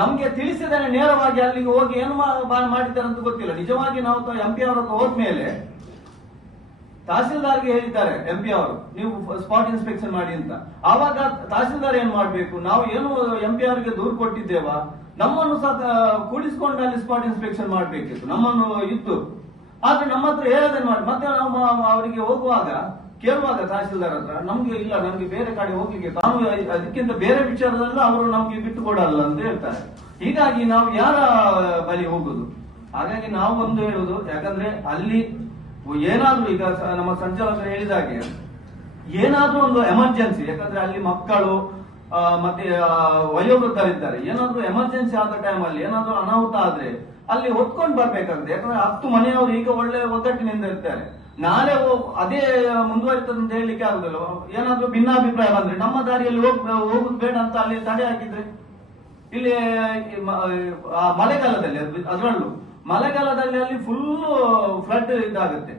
ನಮ್ಗೆ ತಿಳಿಸಿದರೆ ನೇರವಾಗಿ ಅಲ್ಲಿಗೆ ಹೋಗಿ ಏನು ಮಾಡಿದ್ದಾರೆ ಅಂತ ಗೊತ್ತಿಲ್ಲ. ನಿಜವಾಗಿ ನಾವು MP ಅವರ ಹೋದ್ಮೇಲೆ ತಹಸೀಲ್ದಾರ್ಗೆ ಹೇಳಿದ್ದಾರೆ MP ಅವರು, ನೀವು ಸ್ಪಾಟ್ ಇನ್ಸ್ಪೆಕ್ಷನ್ ಮಾಡಿ ಅಂತ. ಆವಾಗ ತಹಸೀಲ್ದಾರ್ ಏನ್ ಮಾಡ್ಬೇಕು, ನಾವು ಏನು MP ಅವರಿಗೆ ದೂರು ಕೊಟ್ಟಿದ್ದೇವಾ, ನಮ್ಮನ್ನು ಸಹ ಕೂಡಿಸಿಕೊಂಡು ಅಲ್ಲಿ ಸ್ಪಾಟ್ ಇನ್ಸ್ಪೆಕ್ಷನ್ ಮಾಡ್ಬೇಕಿತ್ತು, ನಮ್ಮನ್ನು ಇತ್ತು. ಆದ್ರೆ ನಮ್ಮ ಹತ್ರ ಹೇಳೋದೇನ್ ಮಾಡಿ, ಮತ್ತೆ ನಾವು ಅವರಿಗೆ ಹೋಗುವಾಗ ಕೇಳುವಾಗ ತಹಸೀಲ್ದಾರ್ ಹತ್ರ, ನಮ್ಗೆ ಇಲ್ಲ, ನಮ್ಗೆ ಬೇರೆ ಕಡೆ ಹೋಗ್ಲಿಕ್ಕೆ, ತಾನು ಅದಕ್ಕಿಂತ ಬೇರೆ ವಿಚಾರದಲ್ಲೂ ಅವರು ನಮ್ಗೆ ಬಿಟ್ಟು ಕೊಡಲ್ಲ ಅಂತ ಹೇಳ್ತಾರೆ. ಹೀಗಾಗಿ ನಾವು ಯಾರ ಬಳಿ ಹೋಗುದು? ಹಾಗಾಗಿ ನಾವು ಒಂದು ಹೇಳುದು, ಯಾಕಂದ್ರೆ ಅಲ್ಲಿ ಏನಾದ್ರೂ ಈಗ ನಮ್ಮ ಸಂಚಾಲಕರು ಹೇಳಿದಾಗೆ ಏನಾದ್ರೂ ಒಂದು ಎಮರ್ಜೆನ್ಸಿ, ಯಾಕಂದ್ರೆ ಅಲ್ಲಿ ಮಕ್ಕಳು ಮತ್ತೆ ವಯೋವೃದ್ಧರಿದ್ದಾರೆ, ಏನಾದ್ರೂ ಎಮರ್ಜೆನ್ಸಿ ಆದ ಟೈಮ್ ಅಲ್ಲಿ ಏನಾದ್ರೂ ಅನಾಹುತ ಆದ್ರೆ ಅಲ್ಲಿ ಹೊತ್ಕೊಂಡು ಬರ್ಬೇಕಾಗುತ್ತೆ. ಯಾಕಂದ್ರೆ 10 ಮನೆಯವರು ಈಗ ಒಳ್ಳೆ ಒಗ್ಗಟ್ಟಿನಿಂದ ಇರ್ತಾರೆ, ನಾಳೆ ಅದೇ ಮುಂದುವರಿತದೆ ಅಂತ ಹೇಳಲಿಕ್ಕೆ ಆಗುದಿಲ್ಲ. ಏನಾದ್ರೂ ಭಿನ್ನಾಭಿಪ್ರಾಯ ಬಂದ್ರೆ ನಮ್ಮ ದಾರಿಯಲ್ಲಿ ಹೋಗುದು ಬೇಡ ಅಂತ ಅಲ್ಲಿ ತಡೆ ಹಾಕಿದ್ರೆ, ಇಲ್ಲಿ ಮಳೆಗಾಲದಲ್ಲಿ ಅದರಲ್ಲೂ ಮಳೆಗಾಲದಲ್ಲಿ ಅಲ್ಲಿ ಫುಲ್ ಫ್ಲಡ್ ಇದಾಗುತ್ತೆ,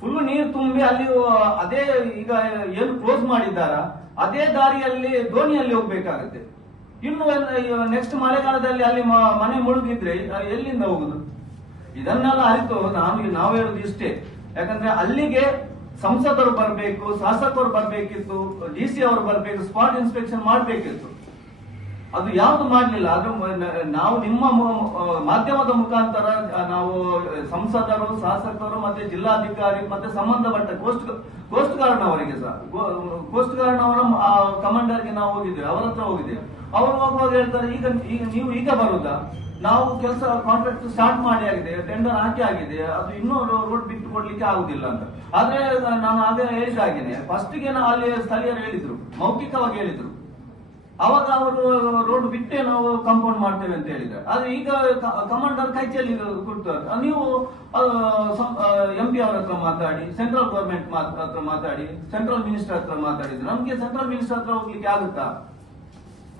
ಫುಲ್ ನೀರು ತುಂಬಿ ಅಲ್ಲಿ ಅದೇ ಈಗ ಏನು ಕ್ಲೋಸ್ ಮಾಡಿದ್ದಾರ ಅದೇ ದಾರಿಯಲ್ಲಿ ದೋಣಿಯಲ್ಲಿ ಹೋಗ್ಬೇಕಾಗತ್ತೆ. ಇನ್ನು ನೆಕ್ಸ್ಟ್ ಮಳೆಗಾಲದಲ್ಲಿ ಅಲ್ಲಿ ಮನೆ ಮುಳುಗಿದ್ರೆ ಎಲ್ಲಿಂದ ಹೋಗುದು? ಇದನ್ನೆಲ್ಲ ಅರಿತು ನಾವು ಹೇಳುದು ಇಷ್ಟೇ, ಯಾಕಂದ್ರೆ ಅಲ್ಲಿಗೆ ಸಂಸದರು ಬರಬೇಕು, ಶಾಸಕರು ಬರ್ಬೇಕಿತ್ತು, DC ಅವರು ಬರ್ಬೇಕು, ಸ್ಪಾಟ್ ಇನ್ಸ್ಪೆಕ್ಷನ್ ಮಾಡ್ಬೇಕಿತ್ತು. ಅದು ಯಾವ್ದು ಮಾಡ್ಲಿಲ್ಲ. ಅದು ನಾವು ನಿಮ್ಮ ಮಾಧ್ಯಮದ ಮುಖಾಂತರ ನಾವು ಸಂಸದರು, ಶಾಸಕರು ಮತ್ತೆ ಜಿಲ್ಲಾಧಿಕಾರಿ ಮತ್ತೆ ಸಂಬಂಧಪಟ್ಟ ಕೋಸ್ಟ್ ಗಾರ್ಡ್ ಅವರಿಗೆ ಸಹ, ಕೋಸ್ಟ್ ಗಾರ್ಡ್ ಅವರ ಕಮಾಂಡರ್ಗೆ ನಾವು ಹೋಗಿದ್ದೇವೆ, ಅವರ ಹತ್ರ ಹೋಗಿದ್ದೇವೆ. ಅವರು ಹೋಗುವಾಗ ಹೇಳ್ತಾರೆ, ಈಗ ನೀವು ಈಗ ಬರುದಾ, ನಾವು ಕೆಲಸ ಕಾಂಟ್ರಾಕ್ಟ್ ಸ್ಟಾರ್ಟ್ ಮಾಡಿ ಆಗಿದೆ, ಟೆಂಡರ್ ಹಾಕಿ ಆಗಿದೆ, ಅದು ಇನ್ನೂ ರೋಡ್ ಬಿಟ್ಟು ಕೊಡ್ಲಿಕ್ಕೆ ಆಗುದಿಲ್ಲ ಅಂತ. ಆದ್ರೆ ನಾನು ಆಗ ಹೇಳಿದ ಹಾಗೇನೆ ಫಸ್ಟ್ಗೆ ಅಲ್ಲಿ ಸ್ಥಳೀಯರು ಹೇಳಿದ್ರು, ಮೌಖಿಕವಾಗಿ ಹೇಳಿದ್ರು, ಅವಾಗ ಅವರು ರೋಡ್ ಬಿಟ್ಟೆ ನಾವು ಕಾಂಪೌಂಡ್ ಮಾಡ್ತೇವೆ ಅಂತ ಹೇಳಿದ್ದಾರೆ. ಆದ್ರೆ ಈಗ ಕಮಾಂಡರ್ ಕೈಚಲ್ಲಿ ಕೊಡ್ತಾರೆ, ನೀವು MP ಅವರ ಹತ್ರ ಮಾತಾಡಿ, ಸೆಂಟ್ರಲ್ ಗವರ್ಮೆಂಟ್ ಹತ್ರ ಮಾತಾಡಿ, ಸೆಂಟ್ರಲ್ ಮಿನಿಸ್ಟರ್ ಹತ್ರ ಮಾತಾಡಿದ್ರೆ ನಮ್ಗೆ ಸೆಂಟ್ರಲ್ ಮಿನಿಸ್ಟರ್ ಹತ್ರ ಹೋಗ್ಲಿಕ್ಕೆ ಆಗುತ್ತಾ?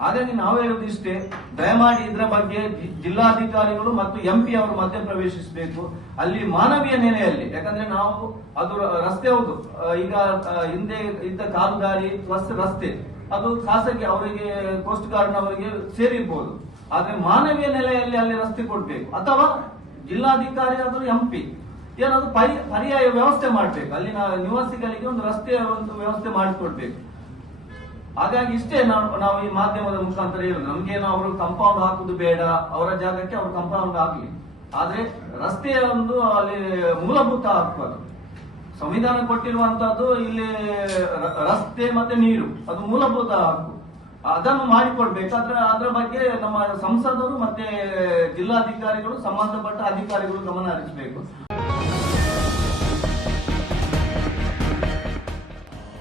ಹಾಗಾಗಿ ನಾವು ಹೇಳುದು ಇಷ್ಟೇ, ದಯಮಾಡಿ ಇದರ ಬಗ್ಗೆ ಜಿಲ್ಲಾಧಿಕಾರಿಗಳು ಮತ್ತು MP ಅವರು ಮಧ್ಯ ಪ್ರವೇಶಿಸಬೇಕು. ಅಲ್ಲಿ ಮಾನವೀಯ ನೆಲೆಯಲ್ಲಿ, ಯಾಕಂದ್ರೆ ನಾವು ಅದು ರಸ್ತೆ ಹೌದು, ಈಗ ಹಿಂದೆ ಇದ್ದ ಕಾಲುದಾರಿ ರಸ್ತೆ ಅದು ಖಾಸಗಿ ಅವರಿಗೆ ಕೋಸ್ಟ್ ಗಾರ್ಡ್ ಅವರಿಗೆ ಸೇರಿರ್ಬೋದು, ಆದ್ರೆ ಮಾನವೀಯ ನೆಲೆಯಲ್ಲಿ ಅಲ್ಲಿ ರಸ್ತೆ ಕೊಡ್ಬೇಕು, ಅಥವಾ ಜಿಲ್ಲಾಧಿಕಾರಿ ಅಥವಾ MP ಏನಾದ್ರು ಪರ್ಯಾಯ ವ್ಯವಸ್ಥೆ ಮಾಡ್ಬೇಕು, ಅಲ್ಲಿನ ನಿವಾಸಿಗಳಿಗೆ ಒಂದು ರಸ್ತೆಯ ಒಂದು ವ್ಯವಸ್ಥೆ ಮಾಡಿಕೊಡ್ಬೇಕು. ಹಾಗಾಗಿ ಇಷ್ಟೇ ನಾವು ಈ ಮಾಧ್ಯಮದ ಮುಖಾಂತರ ಹೇಳುದು, ನಮ್ಗೇನು ಅವರು ಕಂಪೌಂಡ್ ಹಾಕುದು ಬೇಡ, ಅವರ ಜಾಗಕ್ಕೆ ಅವರು ಕಂಪೌಂಡ್ ಹಾಕ್ಲಿ, ಆದ್ರೆ ರಸ್ತೆಯ ಒಂದು ಅಲ್ಲಿ ಮೂಲಭೂತ ಹಕ್ಕು, ಅದು ಸಂವಿಧಾನ ಕೊಟ್ಟಿರುವಂತದ್ದು, ಇಲ್ಲಿ ರಸ್ತೆ ಮತ್ತೆ ನೀರು ಅದು ಮೂಲಭೂತ ಹಕ್ಕು, ಅದನ್ನು ಮಾಡಿಕೊಡ್ಬೇಕಾದ್ರೆ ಅದರ ಬಗ್ಗೆ ನಮ್ಮ ಸಂಸದರು ಮತ್ತೆ ಜಿಲ್ಲಾಧಿಕಾರಿಗಳು, ಸಂಬಂಧಪಟ್ಟ ಅಧಿಕಾರಿಗಳು ಗಮನ ಹರಿಸಬೇಕು.